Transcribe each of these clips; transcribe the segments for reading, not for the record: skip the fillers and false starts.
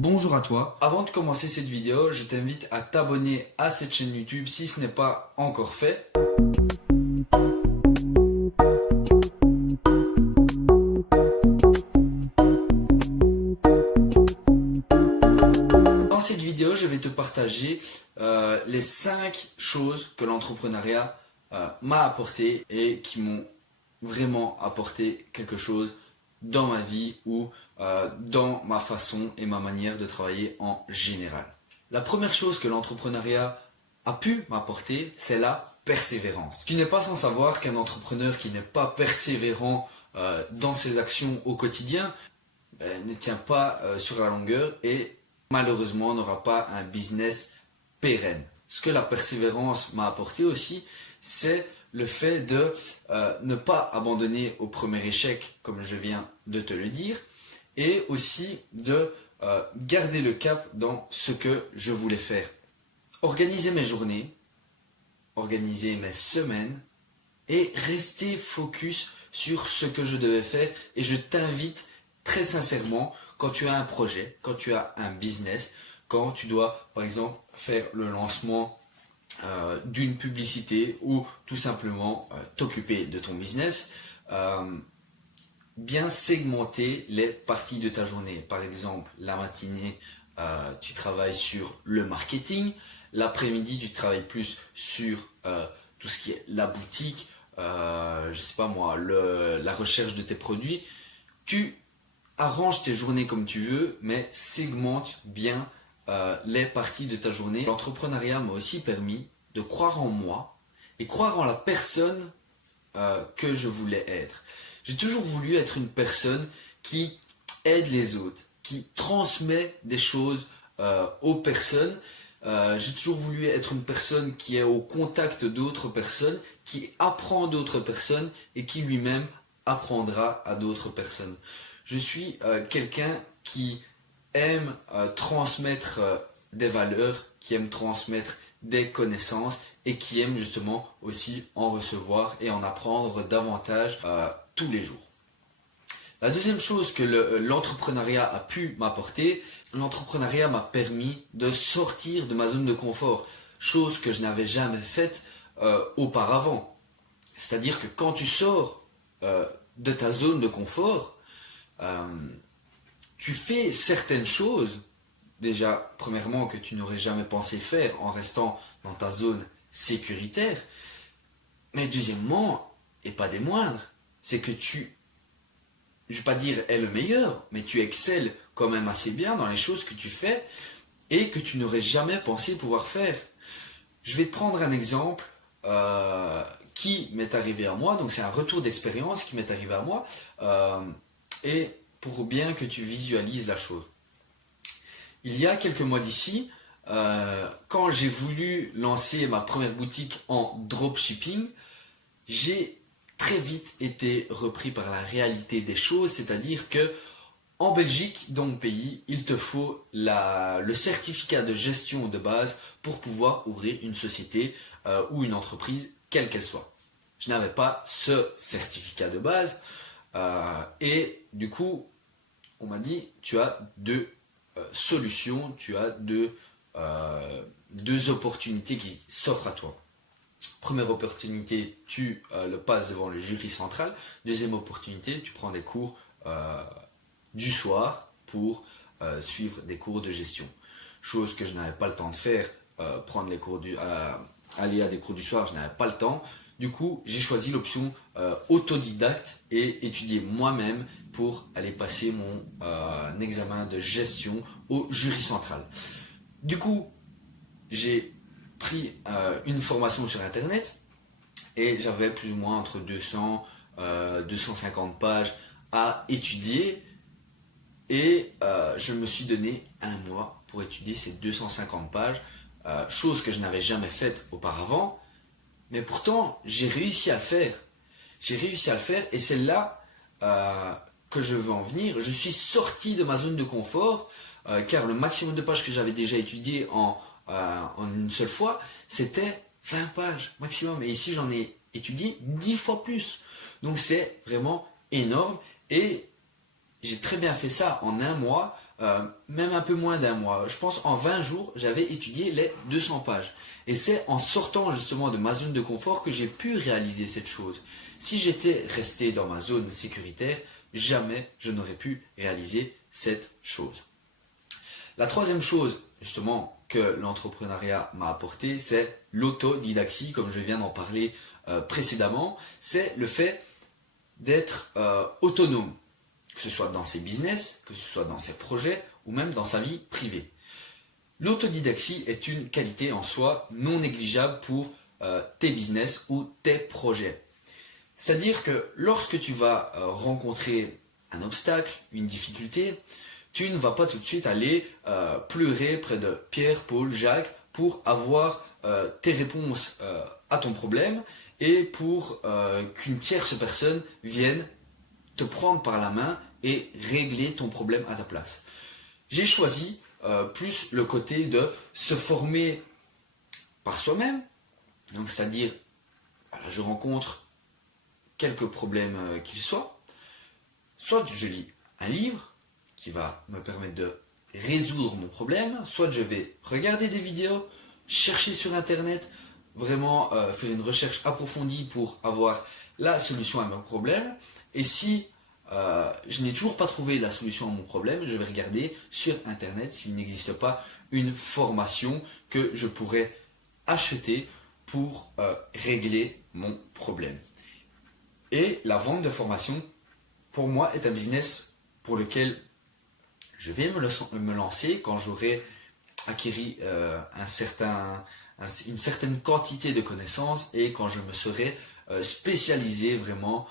Bonjour à toi. Avant de commencer cette vidéo, je t'invite à t'abonner à cette chaîne YouTube si ce n'est pas encore fait. Dans cette vidéo, je vais te partager les 5 choses que l'entrepreneuriat m'a apporté et qui m'ont vraiment apporté quelque chose dans ma vie ou dans ma façon et ma manière de travailler en général. La première chose que l'entrepreneuriat a pu m'apporter, c'est la persévérance. Tu n'es pas sans savoir qu'un entrepreneur qui n'est pas persévérant dans ses actions au quotidien ne tient pas sur la longueur et malheureusement n'aura pas un business pérenne. Ce que la persévérance m'a apporté aussi, c'est le fait de ne pas abandonner au premier échec, comme je viens de te le dire, et aussi de garder le cap dans ce que je voulais faire. Organiser mes journées, organiser mes semaines, et rester focus sur ce que je devais faire. Et je t'invite très sincèrement, quand tu as un projet, quand tu as un business, quand tu dois par exemple faire le lancement d'une publicité ou tout simplement t'occuper de ton business, bien segmenter les parties de ta journée. Par exemple, la matinée, tu travailles sur le marketing, l'après-midi, tu travailles plus sur tout ce qui est la boutique, je sais pas moi, la recherche de tes produits. Tu arranges tes journées comme tu veux, mais segmente bien les parties de ta journée. L'entrepreneuriat m'a aussi permis de croire en moi et croire en la personne que je voulais être. J'ai toujours voulu être une personne qui aide les autres, qui transmet des choses aux personnes. J'ai toujours voulu être une personne qui est au contact d'autres personnes, qui apprend d'autres personnes et qui lui-même apprendra à d'autres personnes. Je suis quelqu'un qui aime transmettre des valeurs, qui aime transmettre des connaissances et qui aime justement aussi en recevoir et en apprendre davantage tous les jours. La deuxième chose que l'entrepreneuriat a pu m'apporter, l'entrepreneuriat m'a permis de sortir de ma zone de confort, chose que je n'avais jamais faite auparavant. C'est-à-dire que quand tu sors de ta zone de confort, tu fais certaines choses, déjà premièrement que tu n'aurais jamais pensé faire en restant dans ta zone sécuritaire, mais deuxièmement, et pas des moindres, c'est que tu, je ne vais pas dire est le meilleur, mais tu excelles quand même assez bien dans les choses que tu fais et que tu n'aurais jamais pensé pouvoir faire. Je vais te prendre un exemple qui m'est arrivé à moi, donc c'est un retour d'expérience qui m'est arrivé à moi, et pour bien que tu visualises la chose. Il y a quelques mois d'ici, quand j'ai voulu lancer ma première boutique en dropshipping, j'ai très vite été repris par la réalité des choses, c'est-à-dire que en Belgique, dans mon pays, il te faut le certificat de gestion de base pour pouvoir ouvrir une société ou une entreprise, quelle qu'elle soit. Je n'avais pas ce certificat de base et du coup, on m'a dit, tu as deux solutions, tu as deux opportunités qui s'offrent à toi. Première opportunité, tu le passes devant le jury central. Deuxième opportunité, tu prends des cours du soir pour suivre des cours de gestion. Chose que je n'avais pas le temps de faire, prendre les cours aller à des cours du soir, je n'avais pas le temps. Du coup, j'ai choisi l'option autodidacte et étudier moi-même pour aller passer mon examen de gestion au jury central. Du coup, j'ai pris une formation sur internet et j'avais plus ou moins entre 200 250 pages à étudier et je me suis donné un mois pour étudier ces 250 pages, chose que je n'avais jamais faite auparavant, mais pourtant j'ai réussi à le faire. J'ai réussi à le faire et c'est là que je veux en venir. Je suis sorti de ma zone de confort car le maximum de pages que j'avais déjà étudié en une seule fois, c'était 20 pages maximum. Et ici, j'en ai étudié 10 fois plus. Donc, c'est vraiment énorme. Et j'ai très bien fait ça en un mois même un peu moins d'un mois. Je pense en 20 jours, j'avais étudié les 200 pages. Et c'est en sortant justement de ma zone de confort que j'ai pu réaliser cette chose. Si j'étais resté dans ma zone sécuritaire, jamais je n'aurais pu réaliser cette chose. La troisième chose, justement, que l'entrepreneuriat m'a apporté, c'est l'autodidaxie, comme je viens d'en parler précédemment. C'est le fait d'être autonome, que ce soit dans ses business, que ce soit dans ses projets ou même dans sa vie privée. L'autodidaxie est une qualité en soi non négligeable pour tes business ou tes projets. C'est-à-dire que lorsque tu vas rencontrer un obstacle, une difficulté, tu ne vas pas tout de suite aller pleurer près de Pierre, Paul, Jacques pour avoir tes réponses à ton problème et pour qu'une tierce personne vienne te prendre par la main et régler ton problème à ta place. J'ai choisi plus le côté de se former par soi-même. Donc c'est-à-dire, voilà, je rencontre quelques problèmes qu'ils soient. Soit je lis un livre qui va me permettre de résoudre mon problème, soit je vais regarder des vidéos, chercher sur internet, vraiment faire une recherche approfondie pour avoir la solution à mon problème. Et si je n'ai toujours pas trouvé la solution à mon problème, je vais regarder sur internet s'il n'existe pas une formation que je pourrais acheter pour régler mon problème. Et la vente de formation, pour moi, est un business pour lequel je vais me lancer quand j'aurai acquis une certaine quantité de connaissances et quand je me serai spécialisé vraiment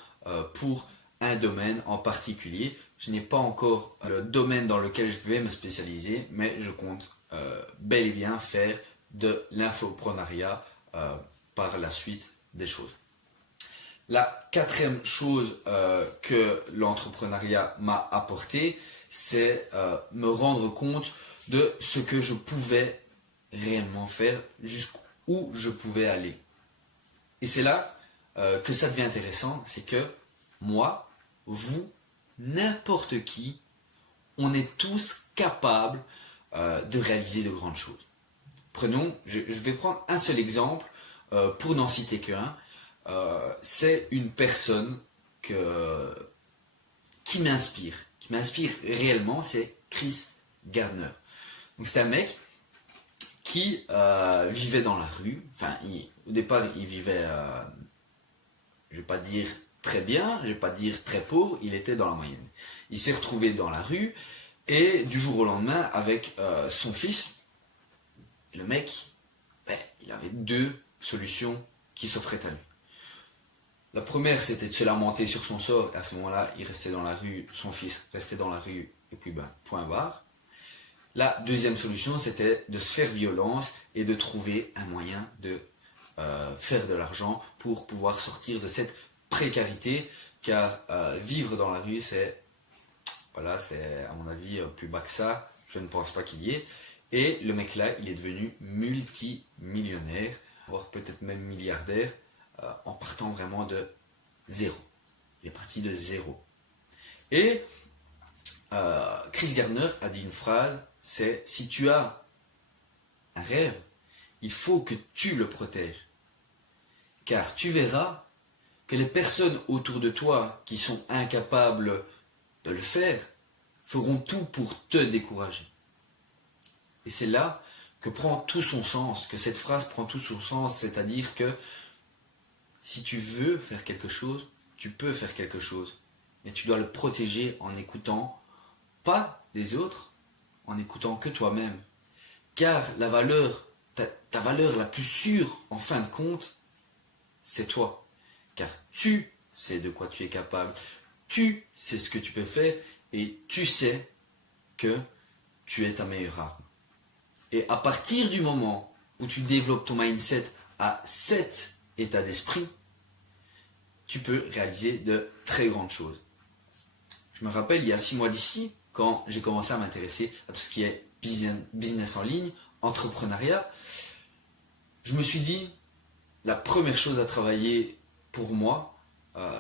pour un domaine en particulier. Je n'ai pas encore le domaine dans lequel je vais me spécialiser, mais je compte bel et bien faire de l'infoprenariat par la suite des choses. La quatrième chose que l'entrepreneuriat m'a apporté, c'est me rendre compte de ce que je pouvais réellement faire, jusqu'où je pouvais aller. Et c'est là que ça devient intéressant, c'est que moi, vous, n'importe qui, on est tous capables de réaliser de grandes choses. Prenons, je vais prendre un seul exemple pour n'en citer qu'un. C'est une personne qui m'inspire réellement, c'est Chris Gardner. Donc c'est un mec qui vivait dans la rue. Enfin, au départ, il vivait, je vais pas dire très bien, je vais pas dire très pauvre, il était dans la moyenne. Il s'est retrouvé dans la rue et du jour au lendemain, avec son fils, le mec, il avait deux solutions qui s'offraient à lui. La première, c'était de se lamenter sur son sort. Et à ce moment-là, il restait dans la rue, son fils restait dans la rue, et puis point barre. La deuxième solution, c'était de se faire violence et de trouver un moyen de faire de l'argent pour pouvoir sortir de cette précarité. Car vivre dans la rue, c'est à mon avis plus bas que ça. Je ne pense pas qu'il y ait. Et le mec-là, il est devenu multimillionnaire, voire peut-être même milliardaire, en partant vraiment de zéro. Il est parti de zéro. Et Chris Gardner a dit une phrase, c'est: si tu as un rêve, il faut que tu le protèges. Car tu verras que les personnes autour de toi qui sont incapables de le faire feront tout pour te décourager. Et c'est là que prend tout son sens, que cette phrase prend tout son sens, c'est-à-dire que si tu veux faire quelque chose, tu peux faire quelque chose, mais tu dois le protéger en écoutant pas les autres, en écoutant que toi-même. Car la valeur, ta valeur la plus sûre en fin de compte, c'est toi. Car tu sais de quoi tu es capable, tu sais ce que tu peux faire et tu sais que tu es ta meilleure arme. Et à partir du moment où tu développes ton mindset à cet état d'esprit, tu peux réaliser de très grandes choses. Je me rappelle, il y a 6 mois d'ici, quand j'ai commencé à m'intéresser à tout ce qui est business en ligne, entrepreneuriat, je me suis dit, la première chose à travailler pour moi,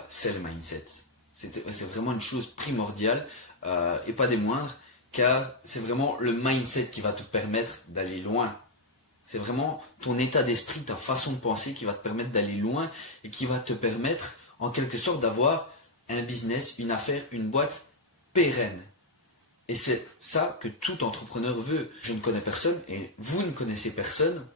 c'est le mindset. C'est vraiment une chose primordiale, et pas des moindres, car c'est vraiment le mindset qui va te permettre d'aller loin. C'est vraiment ton état d'esprit, ta façon de penser qui va te permettre d'aller loin et qui va te permettre en quelque sorte d'avoir un business, une affaire, une boîte pérenne. Et c'est ça que tout entrepreneur veut. Je ne connais personne et vous ne connaissez personne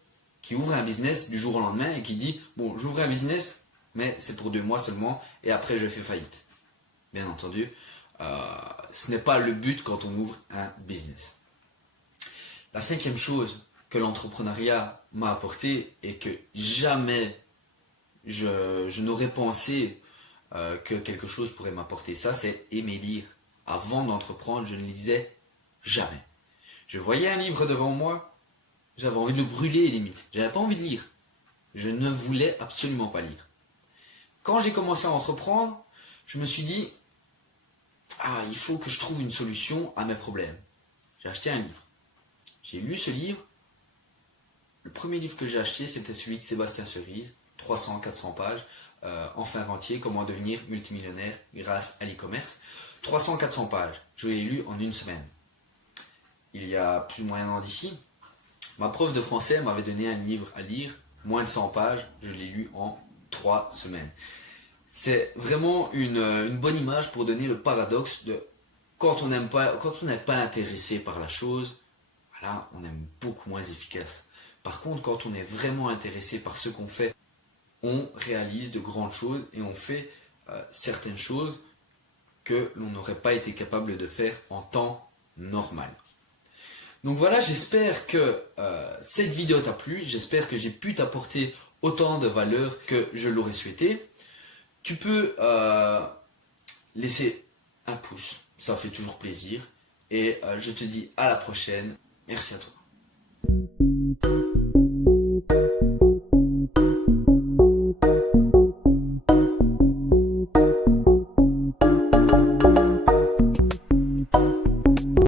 qui ouvre un business du jour au lendemain et qui dit bon, j'ouvre un business, mais c'est pour 2 mois seulement et après je fais faillite. Bien entendu, ce n'est pas le but quand on ouvre un business. La 5e chose que l'entrepreneuriat m'a apporté et que jamais je n'aurais pensé que quelque chose pourrait m'apporter ça, c'est aimer lire. Avant d'entreprendre, je ne lisais jamais. Je voyais un livre devant moi, j'avais envie de le brûler limite. J'avais pas envie de lire. Je ne voulais absolument pas lire. Quand j'ai commencé à entreprendre, je me suis dit, il faut que je trouve une solution à mes problèmes. J'ai acheté un livre. J'ai lu ce livre. Le premier livre que j'ai acheté, c'était celui de Sébastien Cerise, 300-400 pages, enfin rentier, comment devenir multimillionnaire grâce à l'e-commerce. 300-400 pages. Je l'ai lu en 1 semaine. Il y a plus ou moins 1 an d'ici, ma prof de français m'avait donné un livre à lire, moins de 100 pages, je l'ai lu en 3 semaines. C'est vraiment une bonne image pour donner le paradoxe de quand on n'est pas intéressé par la chose, voilà, on est beaucoup moins efficace. Par contre, quand on est vraiment intéressé par ce qu'on fait, on réalise de grandes choses et on fait certaines choses que l'on n'aurait pas été capable de faire en temps normal. Donc voilà, j'espère que cette vidéo t'a plu, j'espère que j'ai pu t'apporter autant de valeur que je l'aurais souhaité. Tu peux laisser un pouce, ça fait toujours plaisir. Et je te dis à la prochaine, merci à toi.